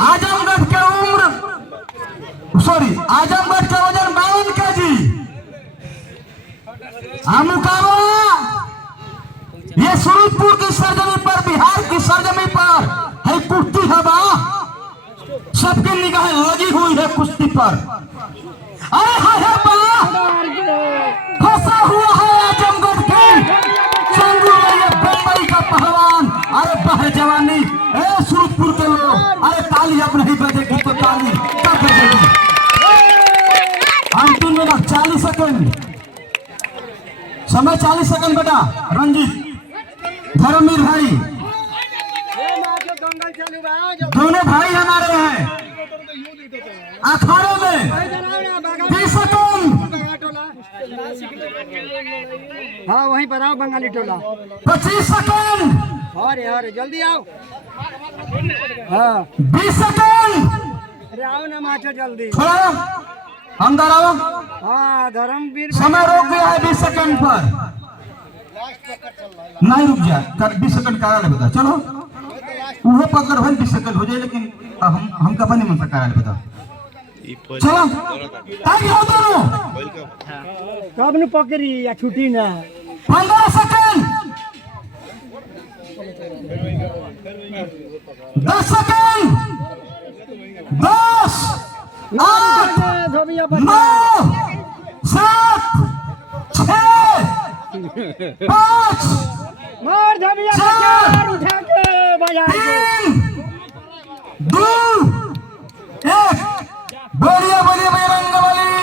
आजमगढ़ के आजमगढ़ का वजन 52 kg। मुकाबला ये सूरजपुर की सरजमी पर, बिहार की सरजमी पर है कुश्ती हवा। सबकी निगाहें लगी हुई है कुश्ती पर। अरे फंसा हुआ है आजमगढ़ के चंगू में ये बम्बई का पहलवान। अरे बाहर जवानी सूरजपुर के लोग, अरे ताली अब नहीं बजेगी तो ताली कब बजेगी? अंतिम मिनट 40 सेकंड, समय 40 सेकंड बेटा। रंजीत धर्मवीर भाई, दोनों भाई हमारे हैं अखाड़े में। 20 सेकंड। हाँ वहीं पर आओ बंगाली टोला। 25 सेकंड। अरे जल्दी आओ। हाँ 20 सेकंड। अरे आओ ना माचो जल्दी। थोड़ा अंदर आओ। हाँ धर्मवीर समय रोक गया है 20 सेकंड पर। नहीं रुक जा, 20 सेकंड करा ले बता। चलो वो पकड़ भाई 20 सेकंड हो जाए, लेकिन हम कब नहीं मन करा ले बता। चलो टाइम हो दोनों कब न पकड़ी या छुट्टी ना। 15 सेकंड। 10 सेकंड। 10 8 9 7 6 5 मार धबिया चार उठा के बजा के 3 2 1। बोलिए बोलिए बजरंग बली।